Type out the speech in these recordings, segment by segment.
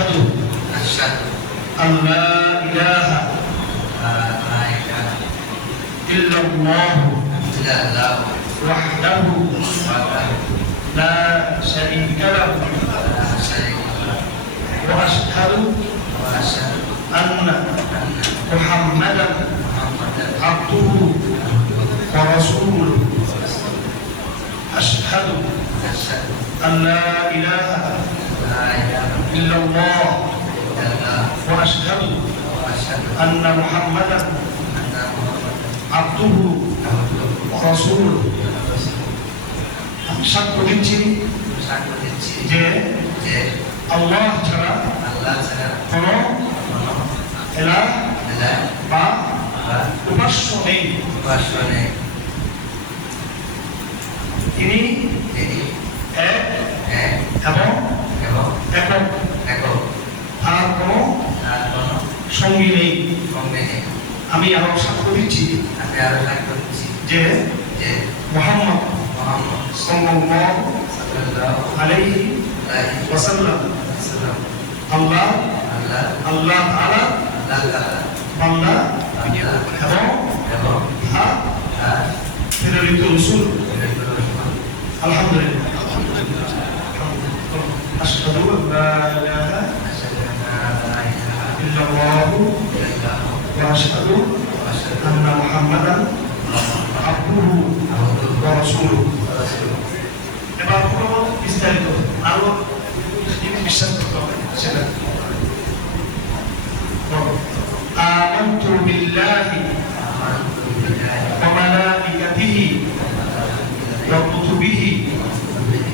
আশহাদু আল্লা ইলাহা ইল্লাল্লাহু ওয়াহদাহু লা শারীকা লাহু ওয়া আশহাদু আন্না মুহাম্মাদান আবদুহু ওয়া রাসূলুহু আশহাদু আল্লা ইলাহা ইল্লাল্লাহ ওয়া আশহাদু আন্না মুহাম্মাদান আবদুহু ওয়া রাসূলুহু। আমি সাক্ষ্য দিচ্ছি যে আল্লাহ ছাড়া কোনো ইলাহ বা উপাস্য নেই। তিনি এক এবং একক, আর কোনো সঙ্গী নেই। আমি আরো সাক্ষ্য দিচ্ছি যে মুহাম্মদ সাল্লাল্লাহু আলাইহি ওয়াসাল্লাম আল্লাহ তাআলা বান্দা এবং প্রেরিত রাসূল। আলহামদুলিল্লাহ। আশহাদু আল্লা ইলাহা ইল্লাল্লাহু ওয়া আশহাদু আন্না মুহাম্মাদান আবদুহু ওয়া রাসূলুহু। এবার পুরো বিস্তারিত আরো বিশ্বাস করতে হবে সেটা। আমানতু বিল্লাহি ওয়া মালাইকাতিহি ওয়া কুতুবিহি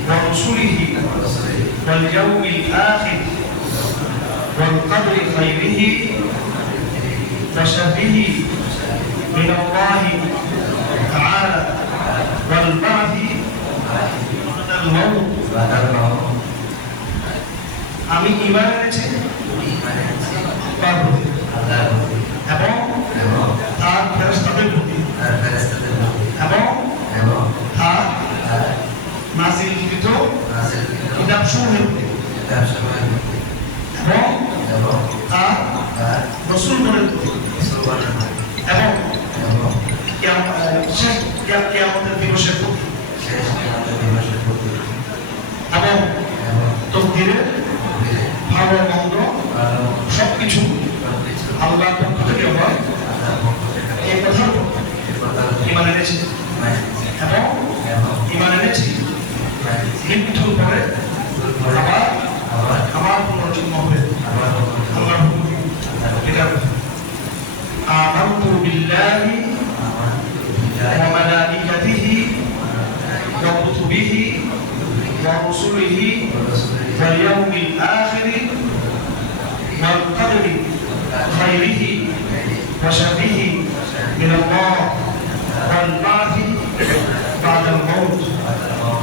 ওয়া রুসুলিহি ওয়াল ইয়াউমিল আখির ওয়াল কদরি খাইরিহি ওয়া শাররিহি মিনাল্লাহি তাআলা ওয়াল বা'থি বা'দাল মাউত। আমি ঈমান এনেছি এবং তার ফেরেশতাদের প্রতি এবং তার নাযিলকৃত কিতাবসমূহের প্রতি এবং তার রাসূলগণের প্রতি এবং কিয়ামতের দিবসের প্রতি এবং তাকদীরের ভালো মন্দ সবকিছু আল্লাহর পক্ষ থেকে হয় এই কথার ঈমান এনেছি এবং ঈমান এনেছি মৃত্যুর পরে আবার পুনর্জন্ম হবে আল্লাহর হুকুমে। এটা আমানতু বিল্লাহি ওয়া মালাইকাতিহি ওয়া কুতুবিহি ওয়া রুসুলিহি ওয়াল ইয়াউমিল আখির ওয়াল কদরি খাইরিহি ওয়া শাররিহি মিনাল্লাহ ওয়াল বা'থি বা'দাল মাউত।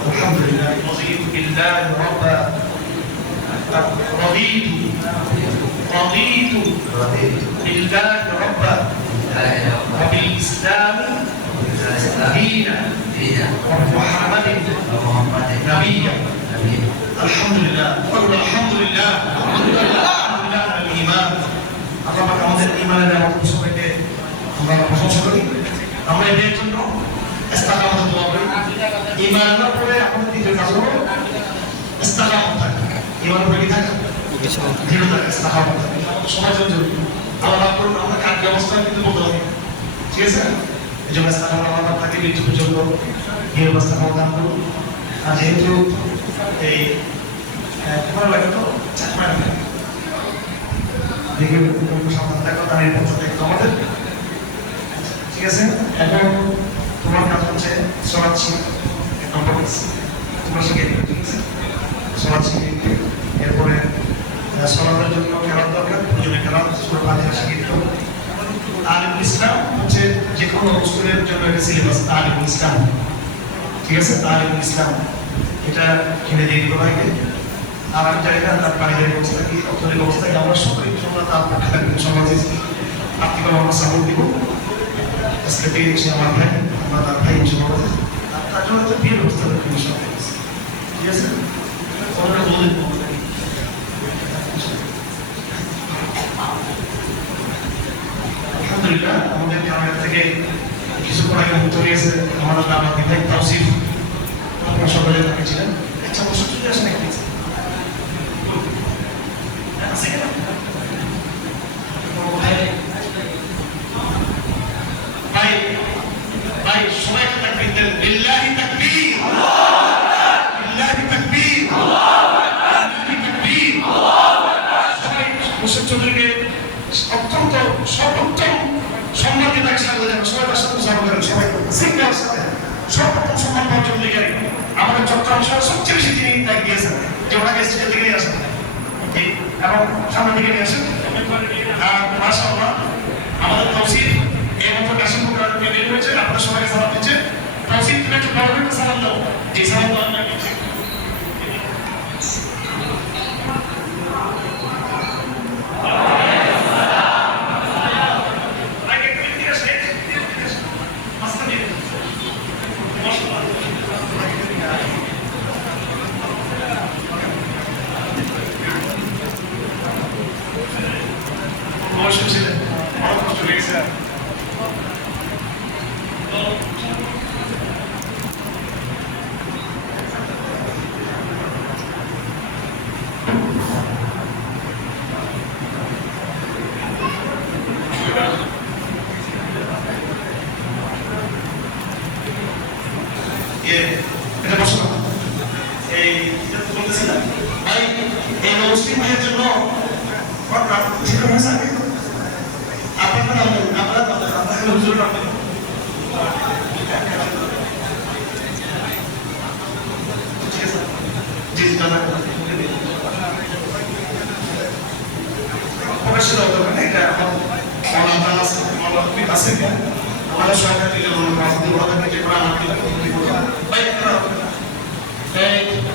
আলহামদুলিল্লাহ। রাদিতু বিল্লাহি রাব্বা رضيت بالله ربا وبالإسلام دينا ومحمد نبيا. الحمد لله الحمد لله على الإيمان. আল্লাহ পাক আমাদের ঈমানের নেয়ামত সবাইকে আমরা প্রশংসা করি। আমরা এর জন্য ইস্তেকামত দোয়া করি। ঈমানের উপরে আমাদের দ্বিতীয় কাজ হলো ইস্তেকামত থাকা। ঈমানের উপরে কি থাকা? দৃঢ়তা, ইস্তেকামত সমাজের জন্য আল্লাহ করুন আমরা কাজ ব্যবস্থা কিন্তু বলতে হবে। ঠিক আছে? এই জন্য ইস্তেকামত আল্লাহ তাকে মৃত্যু পর্যন্ত এই ব্যবস্থা প্রদান করুন। আর যেহেতু এই ভালো লাগে তো চাকমা দেখে সাবধান থাকো তার এই পথ দেখতে আমাদের। ঠিক আছে? এখন তোমার কাজ হচ্ছে সলাৎ শিখা। এক নম্বর কাজ তোমরা শিখে নিবে। ঠিক আছে? সলাৎ শিখে নিবে। এরপরে সলাতের জন্য কেরাত দরকার, প্রয়োজনে কেরাত সূরা ফাতিহা শিখে নিতে হবে। তালিমুল ইসলাম হচ্ছে যে কোনো রসুলের জন্য একটা সিলেবাস তালিমুল ইসলাম। ঠিক আছে? তালিমুল ইসলাম এটা কিনে দিয়ে দিতে হয়। আর আমি জানি না তার পারিবারিক অবস্থা কি, অর্থনৈতিক অবস্থা কি। আমরা সবাই তার পক্ষে থাকবেন, সমাজে আর্থিক আমরা সাপোর্ট দিব। আজকে পেয়ে এসে আমার ভাই, আমরা তার ভাই সমাজে তার জন্য একটা বিয়ের ব্যবস্থা করবেন সবাই। ঠিক আছে? ওনারা বলে চলে গেছে আমাদের নাম ভাই তাওসিফ, আপনারা সকলে তাকে ছিলেন। আচ্ছা বসে চলে আসেন একটু আছে কেন ভাই ভাই সবাই তাকবীর দেন, লিল্লাহি তাকবীর, লিল্লাহি তাকবীর, তাকবীর। সবাই মুর্শিদ চৌধুরীকে অত্যন্ত সর্বোত্তম সম্মান দিয়ে তাকে স্বাগত জানান। সবাই তার সাথে স্বাগত করেন, সবাই সিঙ্গার সাথে সর্বোত্তম সম্মান পাওয়ার জন্য আমাদের চট্টগ্রাম শহর সবচেয়ে বেশি তিনি তাকে দিয়েছেন যে ওনাকে স্টেজের দিকে নিয়ে আসেন এবং সামনের দিকে নিয়ে আসেন। মাশাআল্লাহ আমাদের তাওসিফ এই মতো কাশিমপুর বের হয়েছে, আপনাদের সবাইকে সালাম দিচ্ছে। তাওসিফ তুমি একটু বড় একটা সালাম দাও, যে সালাম দাও আমরা দিচ্ছি। ছিলেন অনেক কষ্ট লেগেছে। এটা বসো না, এই বলতেছিলাম ভাই এই মুসলিম ভাইয়ের জন্য আমাদের সরকার থেকে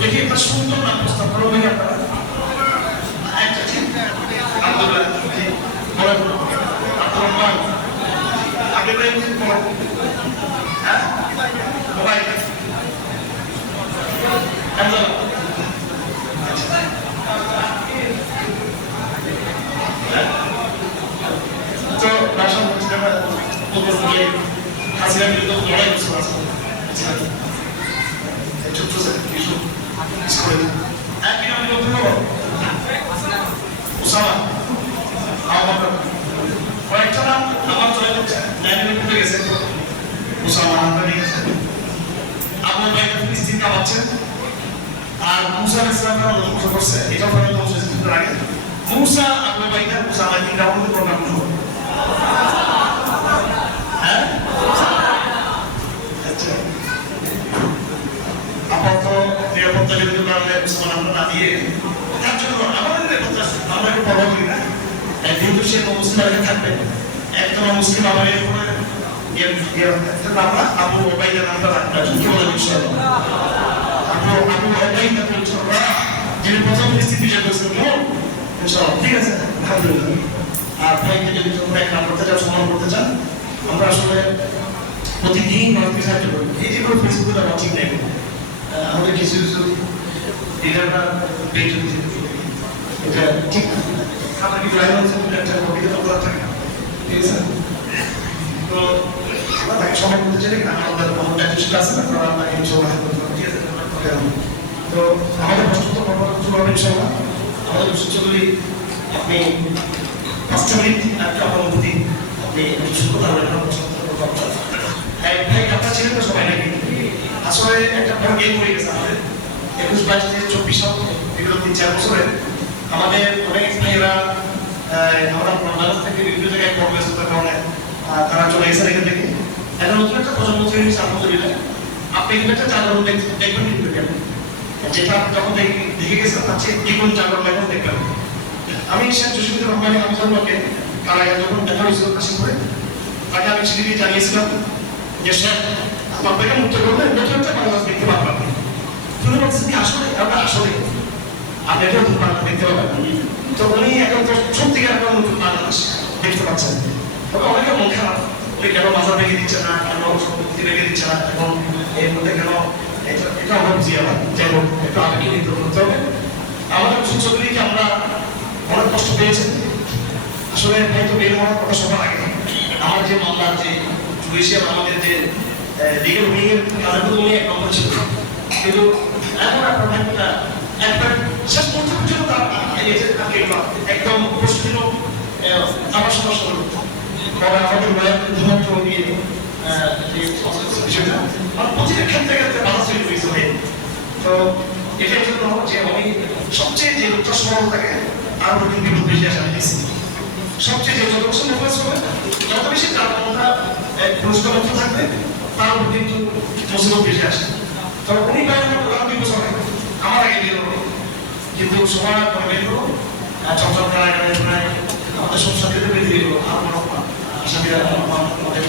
দেখি একটা সুন্দর নাম প্রস্তাব করবো আপনারা একটা ঠিক আগে মোবাইল তো ভাষা হাসিনা বিরুদ্ধে লড়াই করছে ছোট্ট কিছু একই নাম ওসামা কয়েকটা নাম আমার চলে যাচ্ছে ভুলে গেছে। ওসামা হামদানি গেছে, আবু বাইদা ফিলিস্তিন কামাচ্ছেন, আর মুসা ইসলামের ধ্বংস করছে। এটা ফলে ধ্বংস কিছুদিন আগে মুসা আবু বাইদা ওসামা তিনটা মধ্যে প্রোগ্রাম শুরু। হ্যাঁ আচ্ছা আপাতত নিরাপত্তা জনিত কারণে ওসামা আমরা না দিয়ে তার জন্য আমাদের নিরাপত্তা আমরা একটু পরোয়া করি না। যেহেতু সে মুসলিম আগে থাকবে একজন মুসলিম আবার এরপরে আমরা আবু ওবাইদা নামটা রাখতে কি বলে বিষয় আবু ওবাইদা যিনি প্রথম পরিস্থিতি বিজয় করেছেন ঠিক আছে আলহামদুলিল্লাহ। আর ভাইকে যদি তোমরা এক নাম করতে চাও সম্মান করতে চান আমরা আসলে প্রতিদিন মানুষকে সাহায্য করি। এই যে কোনো ফেসবুকে আমার ঠিক নেই আমাদের কিছু কিছু লিডাররা পেজ এটা ঠিক আমরা কি ড্রাইভার একটা কবিতা তো করা থাকে ঠিক আছে। তো আমরা তাকে সম্মান করতে চাই না আমাদের কিছু কাজ আছে আপনারা আপনাকে সবাই ঠিক আছে। তো আমাদের প্রশ্ন করবো কিছু বলবেন ইনশাআল্লাহ। আমাদের বিশেষ চৌধুরী আপনি 5 মিনিট একটা অনুভূতি আপনি শুরু করতে পারবেন। ভাই আপনার ছিলেন তো সবাই নাকি আসলে একটা বড় গেম হয়ে গেছে আমাদের 21, 22, 24 সাল বিগত 3-4 বছরে আমাদের অনেক ভাইয়েরা আমরা বাংলাদেশ থেকে বিভিন্ন জায়গায় কর্মব্যস্ততার কারণে তারা চলে গেছেন এখান থেকে। এখন নতুন একটা প্রজন্ম তৈরি হয়েছে আলহামদুলিল্লাহ। আপনি কিন্তু একটা জাগরণ দেখবেন কিন্তু কেন যেটা আপনি যখন দেখে গেছেন তার চেয়ে দ্বিগুণ জাগরণ এখন দেখবেন। আমি শেখ জসিমুদ্দিন রহমানী হামিদুল্লাহকে তার আগে যখন দেখা হয়েছিল কাশিমপুরে তাকে আমি চিঠি দিয়ে জানিয়েছিলাম যে শেখ আপনাকে মুক্ত করলে নতুন একটা বাংলাদেশ দেখতে পারবেন। শুনে বলছেন কি আসলে আমরা আসলে আপনি এটা নতুন বাংলাদেশ দেখতে পাবেন। তো উনি এখন তো সত্যিকার একটা নতুন বাংলাদেশ দেখতে পাচ্ছেন। তবে অনেকে মন খারাপ উনি কেন মাথা ভেঙে দিচ্ছে না, কেন সম্পত্তি ভেঙে দিচ্ছে না, এবং এর মধ্যে কেন এটা আমরা বুঝি আবার যাই হোক একটু আবেগে নিতে করতে হবে। আমাদের বিশেষ চৌধুরীকে আমরা অনেক কষ্ট পেয়েছেন। আসলে হয়তো বের হওয়ার কথা সবার আগে আমার যে মামলার যে জুডিশিয়াল আমাদের যে লিগেল উইংয়ের তাদের মধ্যে উনি 1 নম্বর ছিল, কিন্তু এখন আপনার ভাইটা একবার শেষ পর্যন্ত একদম উপস্থিত আমার সমস্যা হলো আমাদের ধর্ম নিয়ে বিষয়টা আমার প্রতিটা ক্ষেত্রে ক্ষেত্রে বাধা তৈরি হয়েছে ভাই। তো এটার জন্য যে আমি সবচেয়ে যে লোকটা সরল থাকে তার উপর কিন্তু বিপদ বেশি আসে আমি দেখছি। সবচেয়ে যে যত বছর মুখোশ হবে যত বেশি তার ক্ষমতা পুরস্কার থাকবে তার উপর কিন্তু মুসিবত বেশি আসে। তো উনি বাইরে প্রধান 2 বছর আমার আগে বের হলো, কিন্তু সময় পরে বের হলো চঞ্চল কারাগারে প্রায় আমাদের সব সাথীদের বেরিয়ে দিল আমার আসামিরা আমাদের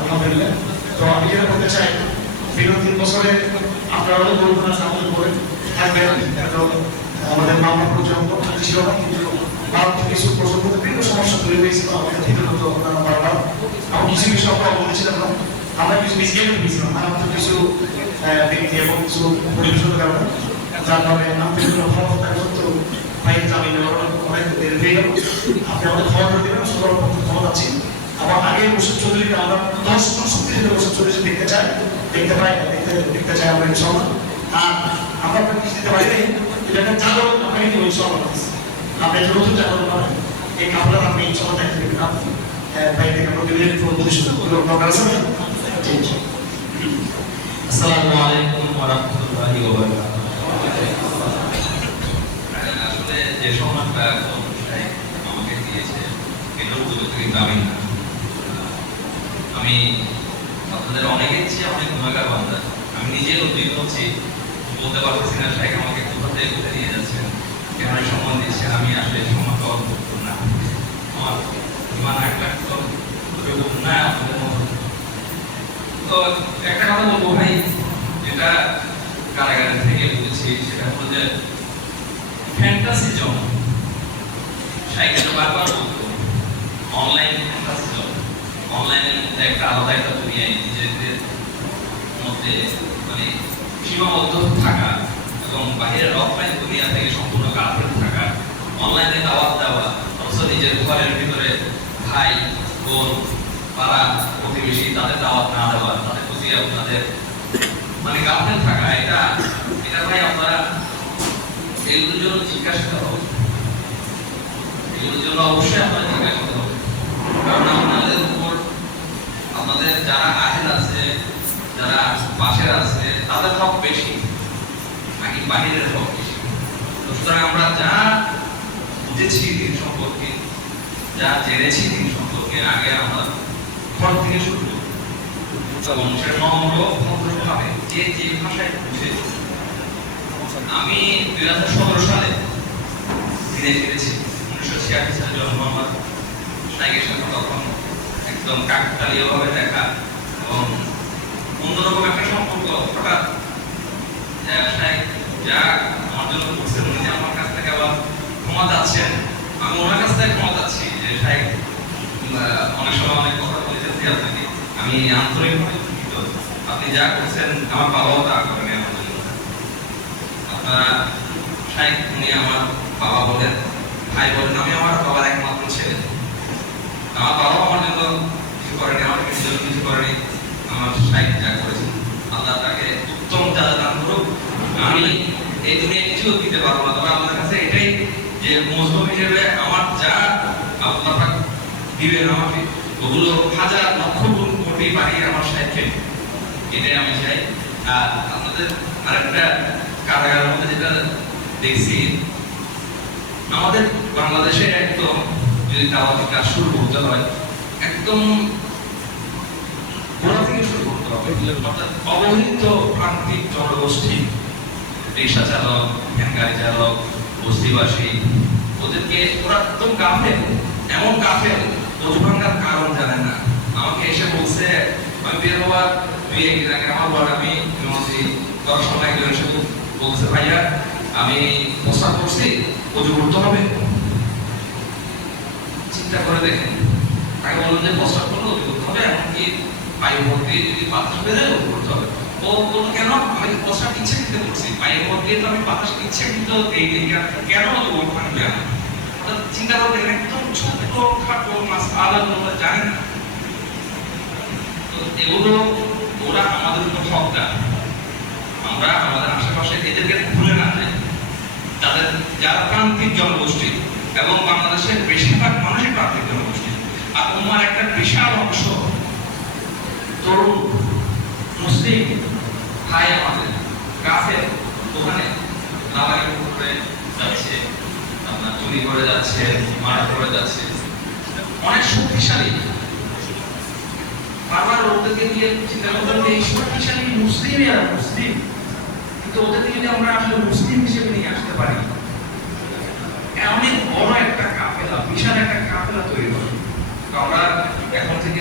আলহামদুলিল্লাহ। তো আমি যেটা বলতে চাই বিগত 3 বছরে আপনারা অনেক বলবেন আছে আমাদের উপরে থাকবেন, আমাদের মামলা পর্যন্ত ছিল না, কিন্তু ভারত থেকে কিছু প্রসঙ্গ বিভিন্ন সমস্যা তৈরি হয়েছিল আমাদের ভিতরে বারবার আমার কিছু বিষয় আমরা বলেছিলাম না, আমরা কিছু মিসগাইড হয়েছিলাম আমাদের কিছু ব্যক্তি এবং কিছু পরিবেশের কারণে, যার কারণে আমাদের ক্ষমতা থাকা সত্ত্বেও ভাইয়ের জামিন অনেক দেরি হয়ে গেল। আপনি আমাদের খবর দেবেন সদর ক্ষমতা আছি। আমার আগে বসে চৌধুরীকে আমরা 10 শক্তিশালী বসে চৌধুরী দেখতে চাই, দেখতে পাই, দেখতে চাই আমরা ইনশাআল্লাহ। আর আমরা আপনাকে কিছু দিতে পারি এটা একটা জাগরণ আপনাকে দিব ইনশাআল্লাহ। আপনি একটা নতুন জাগরণ পাবেন, এই কাপড় আপনি ইনশাআল্লাহ দেখতে দেবেন। আপনি ভাই থেকে আমরা দিলেন প্রতিষ্ঠিত দরকার আছে না? আসসালামু আলাইকুম ওয়া রাহমাতুল্লাহি ওয়া বারাকাতুহু। আসলে যে সম্মানটা আমাকে দিয়েছে এটা উপযুক্ত কিন্তু আমি না। আমি আপনাদের অনেকের চেয়ে অনেক গুণাগার বান্দা। আমি নিজে উদ্বিগ্ন হচ্ছি, বলতে পারতেছি না শাইখ আমাকে কোথাতে কোথায় নিয়ে যাচ্ছেন, কেন সম্মান দিচ্ছেন। আমি আসলে সম্মান পাওয়ার না, আমার ইমান একটা না আপনাদের মতো। তো একটা কথা বলবো ভাই, যেটা কারাগারের থেকে বুঝেছি সেটা হলো যে ফ্যান্টাসি জোন। শাইখ বারবার বলতো অনলাইন ফ্যান্টাসি জোন, অনলাইনের মধ্যে একটা আলাদা একটা দুনিয়ায় নিজেদের মধ্যে মানে সীমাবদ্ধ থাকা এবং বাহিরের অফলাইন দুনিয়া থেকে সম্পূর্ণ গাফেল থাকা, অনলাইনে দাওয়াত দেওয়া অথচ নিজের ঘরের ভিতরে ভাই বোন পাড়া প্রতিবেশী তাদের দাওয়াত না দেওয়া, তাদের প্রতি আপনাদের মানে গাফেল থাকা, এটা ভাই আপনারা এগুলোর জন্য জিজ্ঞাসা করা হবে, এগুলোর জন্য অবশ্যই আপনারা জিজ্ঞাসা করা হবে। কারণ আপনাদের উপর আপনাদের যারা আহেল আছে, যারা পাশের আছে, তাদের হক বেশি নাকি বাহিরের হক বেশি। সুতরাং আমরা যা বুঝেছি দিন সম্পর্কে, যা জেনেছি দিন সম্পর্কে, আগে আমরা ঘর থেকে শুরু করি এবং সেটা নম্র ভদ্রভাবে যে যে ভাষায় বুঝে। আমি 2017 সালে দিনে ফিরেছি। 1986 সালে জন্ম আমার। শাইখের সাথে তখন একদম কাকতালীয় ভাবে দেখা এবং অন্যরকম একটা সম্পর্ক। হঠাৎ শাইখ যা আমার জন্য করছেন, উনি আমার কাছ থেকে আবার ক্ষমা চাচ্ছেন, আমি ওনার কাছ থেকে ক্ষমা চাচ্ছি যে শাইখ অনেক সময় অনেক কথা বলেছি আপনাকে, আমি আন্তরিকভাবে দুঃখিত। আপনি যা করছেন আমার বাবাও তা করেন আমার জন্য। আপনারা শাইখ উনি আমার বাবা বলেন, ভাই বলেন, আমি আমার বাবার একমাত্র ছেলে। আমার বাবা আমার জন্য কিছু করেনি, আমার কিছু জন্য কিছু করেনি। আমার শাইখ যা করেছেন আল্লাহ তাকে উত্তম জাযা দান করুক। আমি এই দুনিয়ায় কিছু দিতে পারবো না, তবে আপনার কাছে এটাই যে মজলুম হিসেবে আমার যা আল্লাহ পাক দিবেন আমাকে, ওগুলো হাজার লক্ষ কোটি বাড়িয়ে আমার শাইখকে, এটাই আমি চাই। আর আপনাদের আরেকটা কারাগারের মধ্যে যেটা দেখছি, আমাদের বাংলাদেশে একদম যদি দাওয়াতি কাজ শুরু করতে হয় একদম গোড়া থেকে শুরু করতে হবে। অর্থাৎ অবহেলিত প্রান্তিক জনগোষ্ঠী, রিক্সা চালক, ভ্যান গাড়ি চালক, বস্তিবাসী, ওদেরকে ওরা একদম গাফেল, এমন গাফেল ওজু ভাঙার কারণ জানে না। আমাকে এসে বলছে, আমি বের হওয়ার 2-1 দিন আগে আমার বাড়ি আমি করার সময় একজন এসে বলছে, ভাইয়া আমি প্রস্তাব করছি অজু করতে হবে। চিন্তা করে দেখেন, তাকে বললেন যে প্রস্তাব করলে অজু করতে হবে, এমনকি বায়ু ভর্তি যদি বাতাস বেরোয় অজু করতে হবে। ও বললো কেন? আমি প্রস্তাব ইচ্ছে কিন্তু করছি, বায়ু ভর্তি তো আমি বাতাস ইচ্ছে কিন্তু এই কেন অজু ভাঙবে না? চিন্তা করে দেখেন, একদম ছোট খাটো মাস আলাদা জানেন না। এগুলো ওরা আমাদের উপর হকদার। আমরা আমাদের আশেপাশে এদেরকে ভুলে না যাই, তাদের যারা প্রান্তিক জনগোষ্ঠী এবং বাংলাদেশের বেশিরভাগ মানুষই প্রান্তিক জনগোষ্ঠী। আর তোমার একটা বিশাল অংশ তরুণ মুসলিম ভাই আমাদের কাফের ওখানে লাগাই করে যাচ্ছে, আপনার চুরি করে যাচ্ছে, মারা করে যাচ্ছে, অনেক শক্তিশালী। বারবার ওদেরকে দিয়ে চিন্তা করলাম যে এই শক্তিশালী মুসলিমই আর মুসলিম, কিন্তু ওদেরকে যদি আমরা আসলে মুসলিম হিসেবে নিয়ে আসতে পারি, অনেক বড় একটা কাফেলা, বিশাল একটা কাফেলা তৈরি হবে। তো আমরা এখন থেকে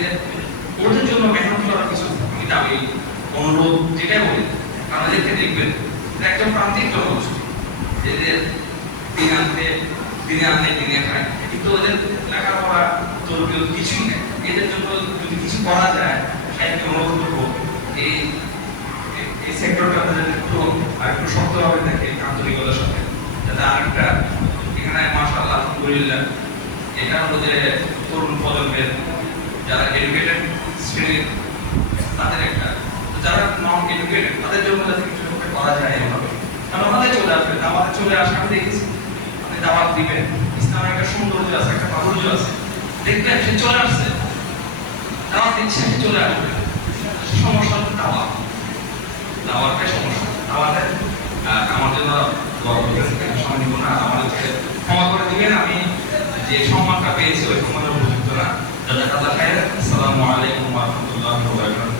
ওদের জন্য মেহনত করার কিছু আমি দাবি অনুরোধ যেটাই বলি, আমাদেরকে দেখবেন একদম প্রান্তিক জনগোষ্ঠী, এদের দিনে আনতে দিনে খায়, কিন্তু ওদের লেখাপড়া তরবিয়ত কিছুই নেই। এদের জন্য যদি কিছু করা যায়, সাহিত্য অনুরোধ করবো এই সেক্টরটা যাতে আরেকটু শক্তভাবে থাকে, আন্তরিকতার সাথে, যাতে আরেকটা এখানে মাশাআল্লাহ আলহামদুলিল্লাহ এটা হলো যে তরুণ প্রজন্মের যারা এডুকেটেড শ্রেণীর তাদের একটা, যারা নন এডুকেটেড তাদের জন্য যাতে কিছু করা যায় এভাবে। কারণ আমাদের চলে আসবে, আমাদের চলে আসে, আমি দেখেছি আপনি দাওয়াত দিবেন, ইসলামের একটা সৌন্দর্য আছে, একটা মাধুর্য আছে, দেখবেন সে চলে আসছে, দাওয়াত দিচ্ছে, সে চলে আসবে। সমস্যা হচ্ছে দাওয়াতটাই সমস্যা। দাওয়াতের আমার জন্য সময় দিব না, আমাদের ক্ষমা করে দিবেন, আমি যে সম্মানটা পেয়েছি ওই সম্মানের উপযুক্ত না। জাযাকাল্লাহ খাইরান। আসসালামু আলাইকুম ওয়া রাহমাতুল্লাহি ওয়া বারাকাতুহু।